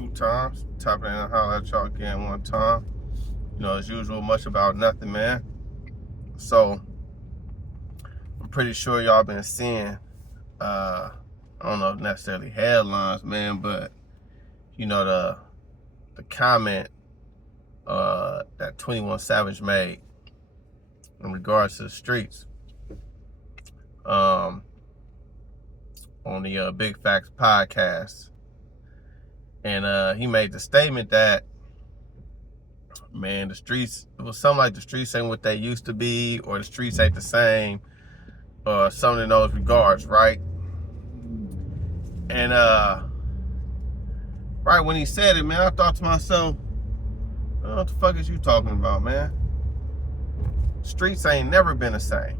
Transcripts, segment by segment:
2 times. Tapping in and holler at y'all again 1 time. As usual, much about nothing, man. So, I'm pretty sure y'all been seeing, I don't know if necessarily headlines, man, but, the comment that 21 Savage made in regards to the streets on the Big Facts podcast. And he made the statement that, man, the streets, it was something like the streets ain't what they used to be, or the streets ain't the same, or something in those regards, right? And right when he said it, man, I thought to myself, what the fuck is you talking about, man? Streets ain't never been the same.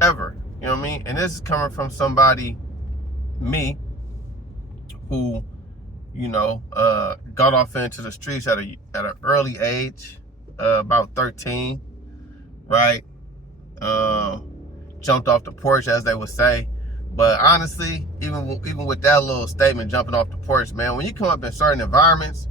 Ever. You know what I mean? And this is coming from somebody, me, who, got off into the streets at an early age, about 13, right? Jumped off the porch, as they would say. But honestly, even with that little statement, jumping off the porch, man, when you come up in certain environments,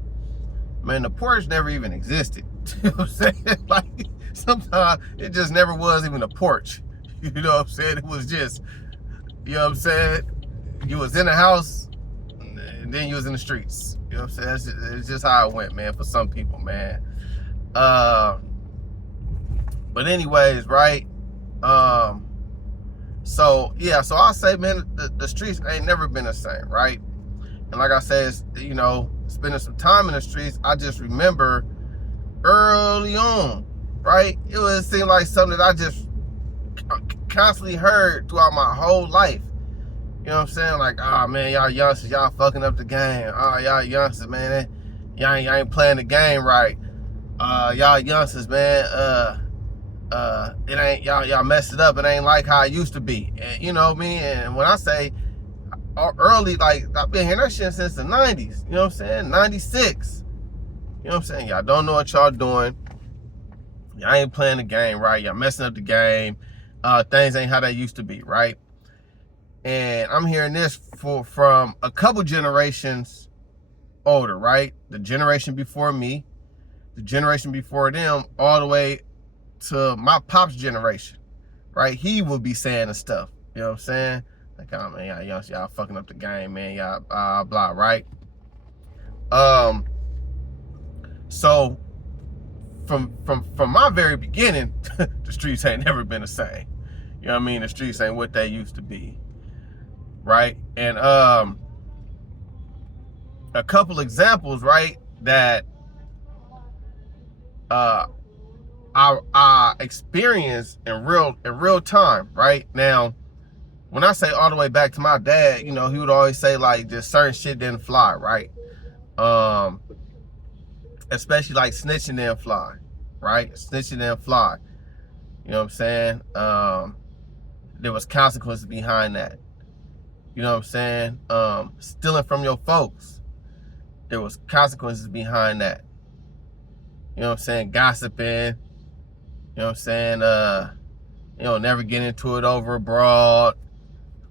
man, the porch never even existed. You know what I'm saying? Like, sometimes it just never was even a porch. You know what I'm saying? It was just, you know what I'm saying? You was in the house, and then you was in the streets. You know what I'm saying? It's just how it went, man, for some people, man. But anyways, right? So I say, man, the streets ain't never been the same, right? And like I said, spending some time in the streets, I just remember early on, right? It seemed like something that I just constantly heard throughout my whole life. You know what I'm saying? Like, man, y'all youngsters, y'all fucking up the game. Y'all youngsters, man, y'all ain't playing the game right. Y'all youngsters, man, it ain't, y'all messed it up. It ain't like how it used to be. And, you know what I mean? And when I say early, like, I've been hearing that shit since the 90s. You know what I'm saying? 96. You know what I'm saying? Y'all don't know what y'all doing. Y'all ain't playing the game right. Y'all messing up the game. Things ain't how they used to be, right? And I'm hearing this from a couple generations older, right? The generation before me, the generation before them, all the way to my pop's generation, right? He would be saying the stuff, you know what I'm saying? Like, man, y'all fucking up the game, man, y'all blah, right? So from my very beginning, the streets ain't never been the same. You know what I mean? The streets ain't what they used to be, right? And a couple examples, right, that I experienced in real time, right? Now, when I say all the way back to my dad, he would always say, like, just certain shit didn't fly, right? Especially like snitching didn't fly, right? Snitching didn't fly. You know what I'm saying? There was consequences behind that. You know what I'm saying? Stealing from your folks, there was consequences behind that. You know what I'm saying? Gossiping. You know what I'm saying? Never get into it over abroad.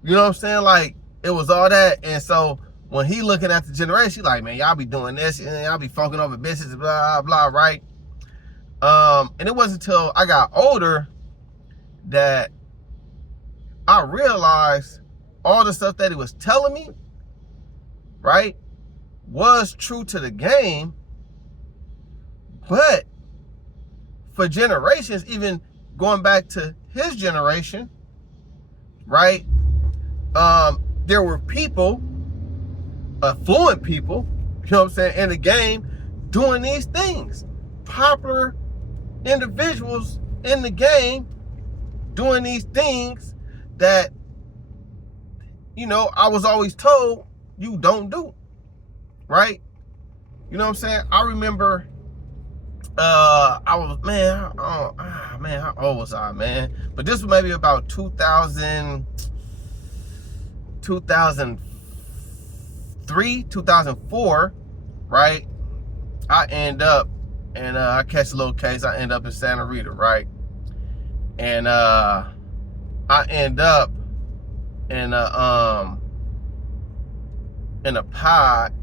You know what I'm saying? Like, it was all that. And so when he looking at the generation, like, man, y'all be doing this, and y'all be funking over business, blah, blah, right? And it wasn't until I got older that I realized all the stuff that he was telling me, right, was true to the game. But for generations, even going back to his generation, right, there were people, affluent people, you know what I'm saying, in the game doing these things. Popular individuals in the game doing these things that, I was always told you don't do, right? You know what I'm saying? I remember, how old was I, man? But this was maybe about 2003, 2004, right? I end up, and I catch a little case. I end up in Santa Rita, right? And I end up in a pod,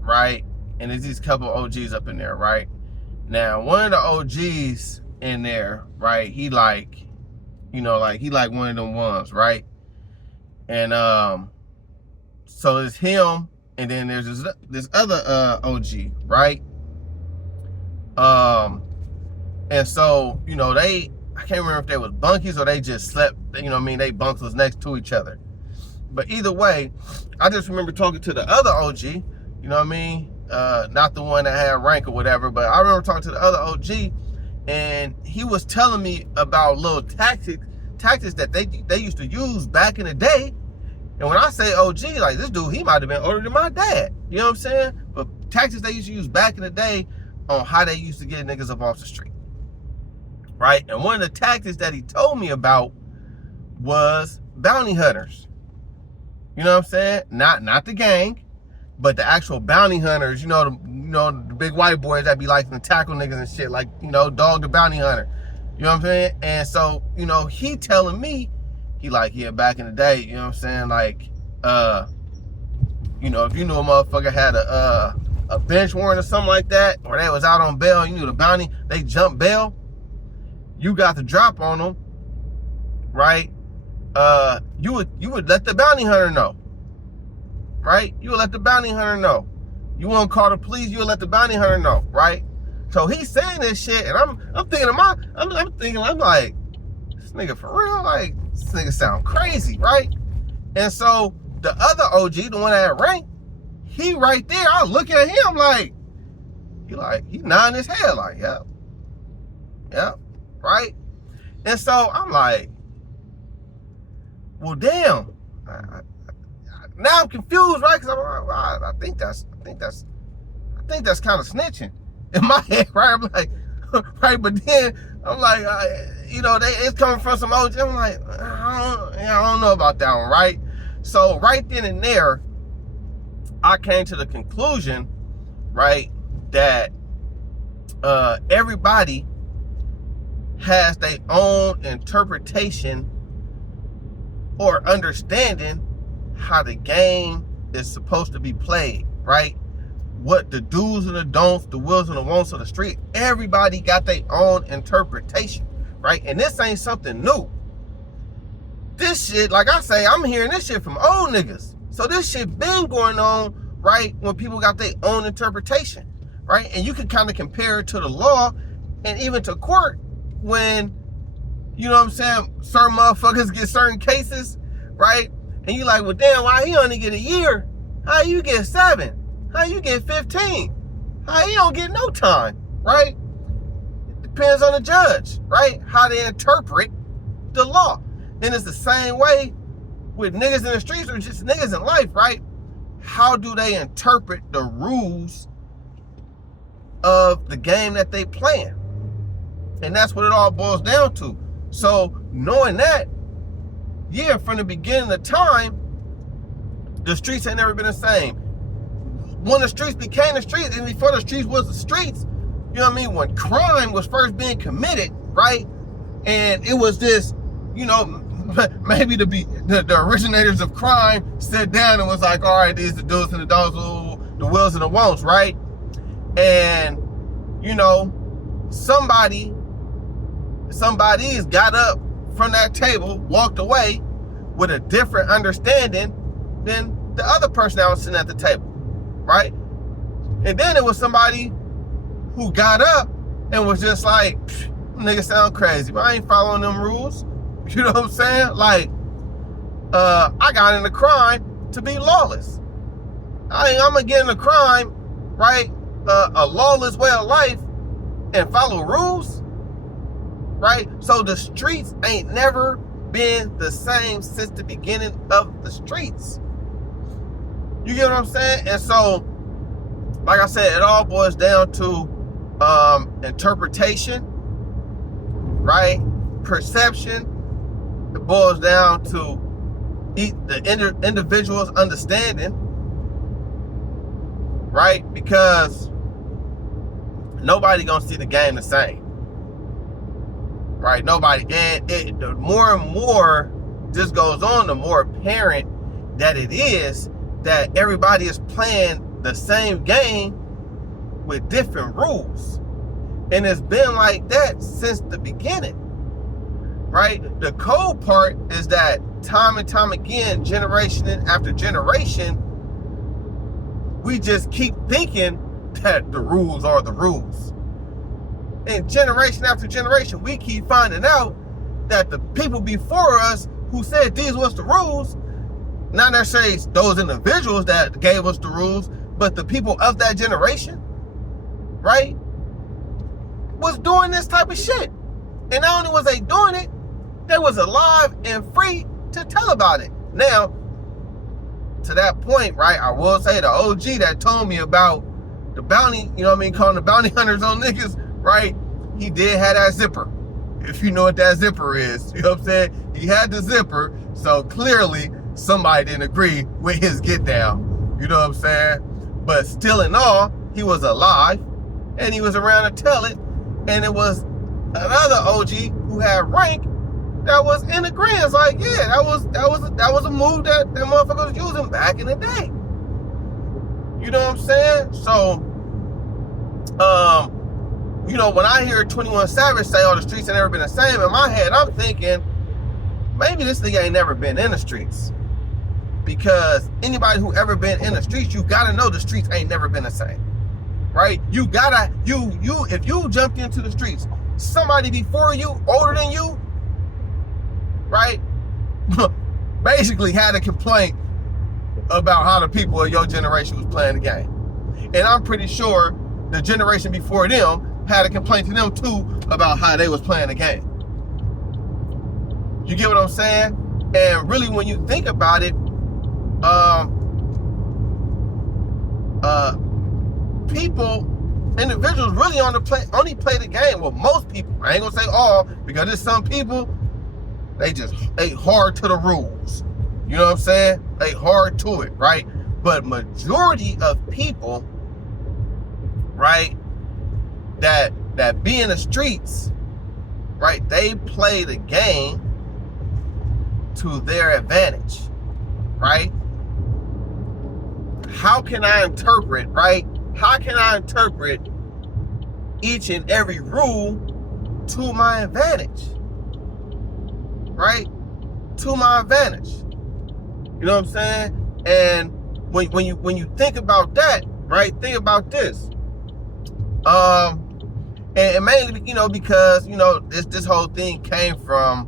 right? And there's these couple OGs up in there, right? Now, one of the OGs in there, right? He like, he like one of them ones, right? And so it's him, and then there's this other OG, right? And so, I can't remember if they was bunkies or they just slept, they bunks was next to each other. But either way, I just remember talking to the other OG, not the one that had rank or whatever, but I remember talking to the other OG, and he was telling me about little tactics that they used to use back in the day. And when I say OG, like this dude, he might have been older than my dad. You know what I'm saying? But tactics they used to use back in the day on how they used to get niggas up off the street. Right? And one of the tactics that he told me about was bounty hunters. You know what I'm saying? Not the gang, but the actual bounty hunters. The big white boys that be like to tackle niggas and shit, like, Dog the Bounty Hunter. You know what I'm saying? And so, he telling me, he like, yeah, back in the day, you know what I'm saying? Like, if you knew a motherfucker had a bench warrant or something like that, or they was out on bail, you knew the bounty, they jumped bail, you got the drop on them, right? You would let the bounty hunter know, right? You would let the bounty hunter know. You won't call the police, you would let the bounty hunter know, right? So he's saying this shit, and I'm thinking, I'm like, this nigga for real? Like, this nigga sound crazy, right? And so the other OG, the one that rank, he right there, I look at him like, he nodding his head like, yep, right? And so I'm like, well, damn. Now I'm confused, right? Because I think that's kind of snitching in my head, right? I'm like, right, but then I'm like, it's coming from some OG. I'm like, I don't know about that one, right? So right then and there, I came to the conclusion, right, that everybody has their own interpretation or understanding how the game is supposed to be played, right? What the do's and the don'ts, the wills and the won'ts of the street. Everybody got their own interpretation, right? And this ain't something new. This shit, like I say, I'm hearing this shit from old niggas. So this shit been going on, right, when people got their own interpretation, right? And you can kind of compare it to the law and even to court when, certain motherfuckers get certain cases, right? And you like, well, damn, why he only get a year? How you get 7? How you get 15? How you don't get no time, right? It depends on the judge, right? How they interpret the law. And it's the same way with niggas in the streets or just niggas in life, right? How do they interpret the rules of the game that they playing? And that's what it all boils down to. So knowing that, yeah, from the beginning of time, the streets ain't never been the same. When the streets became the streets, and before the streets was the streets, you know what I mean? When crime was first being committed, right? And it was this, maybe the originators of crime sat down and was like, all right, these the do's and the don'ts, the wills and the won'ts, right? And, somebody's got up from that table, walked away with a different understanding than the other person that was sitting at the table, right? And then it was somebody who got up and was just like, nigga sound crazy, but I ain't following them rules. You know what I'm saying? Like, I got into crime to be lawless. I'm gonna get into crime, right? A lawless way of life and follow rules, right? So the streets ain't never been the same since the beginning of the streets. You get what I'm saying? And so, like I said, it all boils down to interpretation, right? Perception. It boils down to the individual's understanding, right? Because nobody gonna see the game the same, right? Nobody. And more and more this goes on, the more apparent that it is that everybody is playing the same game with different rules. And it's been like that since the beginning, right? The cold part is that time and time again, generation after generation, we just keep thinking that the rules are the rules. And generation after generation, we keep finding out that the people before us who said these was the rules, not necessarily those individuals that gave us the rules, but the people of that generation, right, was doing this type of shit. And not only was they doing it, they was alive and free to tell about it. Now, to that point, right, I will say the OG that told me about the bounty, you know what I mean, calling the bounty hunters on niggas, right, he did have that zipper. If you know what that zipper is, you know what I'm saying? He had the zipper, so clearly somebody didn't agree with his get down. You know what I'm saying? But still in all, he was alive and he was around to tell it. And it was another OG who had rank that was in agreement. It's like, yeah, that was a move that motherfucker was using back in the day. You know what I'm saying? So, you know, when I hear 21 Savage say, "Oh, the streets ain't never been the same," in my head, I'm thinking, maybe this nigga ain't never been in the streets. Because anybody who ever been in the streets, you gotta know the streets ain't never been the same. Right? You gotta, if you jumped into the streets, somebody before you, older than you, right, basically had a complaint about how the people of your generation was playing the game. And I'm pretty sure the generation before them had a complaint to them too about how they was playing the game. You get what I'm saying? And really, when you think about it, individuals really only play the game. Well, most people, I ain't gonna say all, because there's some people, they just ain't hard to the rules. You know what I'm saying? They hard to it, right? But majority of people, right, that be in the streets, right, they play the game to their advantage, right? How can I interpret, right? How can I interpret each and every rule to my advantage? Right? To my advantage. You know what I'm saying? And when you think about that, right? Think about this. And mainly, you know, because, you know, this whole thing came from,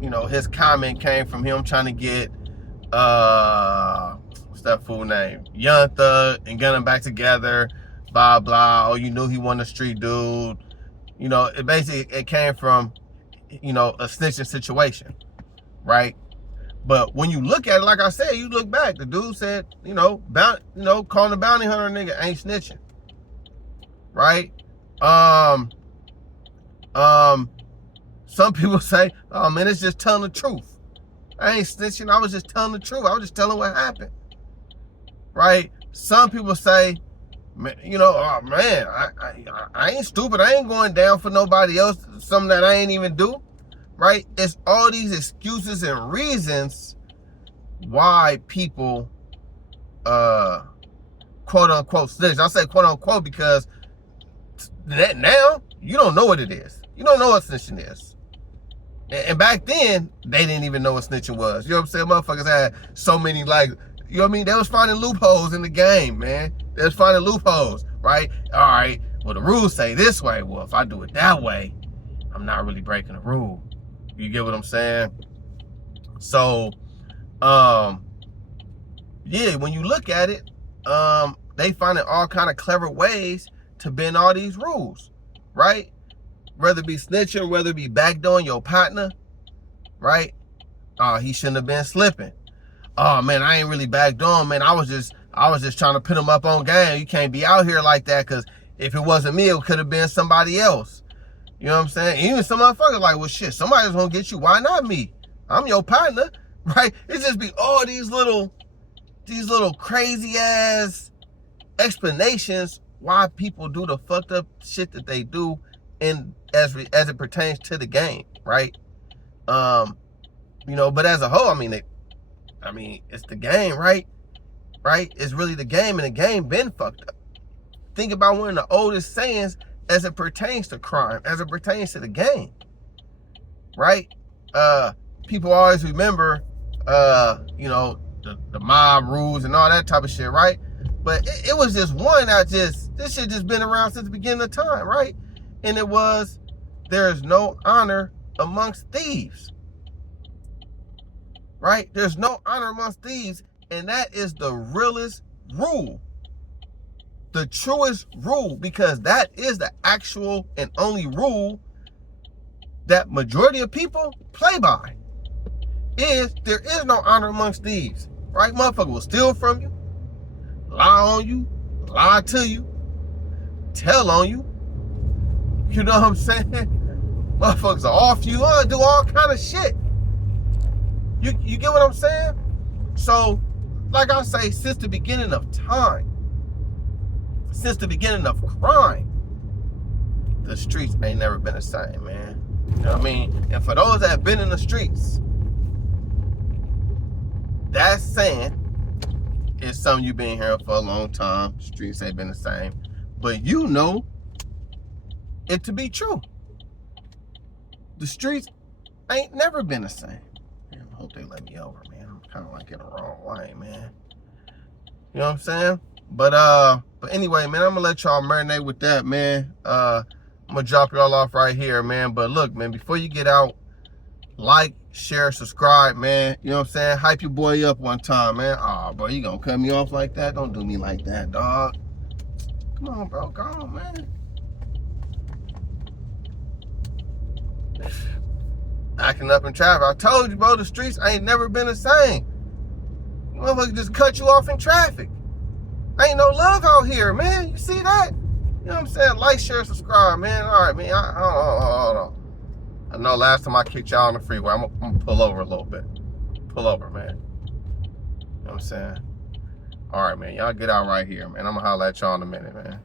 you know, his comment came from him trying to get what's that fool name? Young Thug and Gunna back together, blah blah. Oh, you knew he wasn't a street dude. You know, it came from, you know, a snitching situation, right? But when you look at it, like I said, you look back, the dude said, you know, calling the bounty hunter nigga ain't snitching. Right? Some people say, oh man, it's just telling the truth. I ain't snitching, I was just telling the truth. I was just telling what happened. Right? Some people say, you know, oh man, I ain't stupid. I ain't going down for nobody else, something that I ain't even do. Right? It's all these excuses and reasons why people quote unquote snitch. I say quote unquote because that now you don't know what it is. You don't know what snitching is. And back then, they didn't even know what snitching was. You know what I'm saying? Motherfuckers had so many, like, you know what I mean? They was finding loopholes in the game, man. They was finding loopholes, right? All right, well, the rules say this way. Well, if I do it that way, I'm not really breaking the rule. You get what I'm saying? So, yeah, when you look at it, they finding all kind of clever ways to bend all these rules, right? Whether it be snitching, whether it be backdooring your partner, right? He shouldn't have been slipping. Oh man, I ain't really backdooring, man. I was just trying to put him up on game. You can't be out here like that, because if it wasn't me, it could have been somebody else. You know what I'm saying? Even some motherfuckers like, well shit, somebody's gonna get you. Why not me? I'm your partner, right? It just be all these little crazy ass explanations why people do the fucked up shit that they do, and as it pertains to the game, right? You know, but as a whole, I mean, it's the game, right? Right? It's really the game, and the game been fucked up. Think about one of the oldest sayings as it pertains to crime, as it pertains to the game, right? People always remember, you know, the mob rules and all that type of shit, right? But it was just one that this shit just been around since the beginning of time, right? And it was, there is no honor amongst thieves, right? There's no honor amongst thieves, and that is the realest rule, the truest rule, because that is the actual and only rule that majority of people play by. Is there is no honor amongst thieves, right? Motherfucker will steal from you, lie on you, lie to you, tell on you. You know what I'm saying? Motherfuckers are off you, do all kind of shit. You get what I'm saying? So, like I say, since the beginning of time, since the beginning of crime, the streets ain't never been the same, man. You know what I mean? And for those that have been in the streets, that saying is something you've been hearing for a long time. Streets ain't been the same. But you know it to be true. The streets ain't never been the same. Man, I hope they let me over, man. I'm kind of like in the wrong lane, man. You know what I'm saying? But anyway, man, I'm gonna let y'all marinate with that, man. I'm gonna drop y'all off right here, man. But look, man, before you get out, like, share, subscribe, man. You know what I'm saying? Hype your boy up one time, man. Aw, bro, you gonna cut me off like that? Don't do me like that, dog. Come on, bro. Go on, man. Acting up in traffic. I told you, bro, the streets ain't never been the same. Motherfucker just cut you off in traffic. Ain't no love out here, man. You see that? You know what I'm saying? Like, share, subscribe, man. All right, man. Hold on. I know last time I kicked y'all on the freeway. I'm gonna pull over a little bit. Pull over, man. You know what I'm saying? All right, man. Y'all get out right here, man. I'm gonna holler at y'all in a minute, man.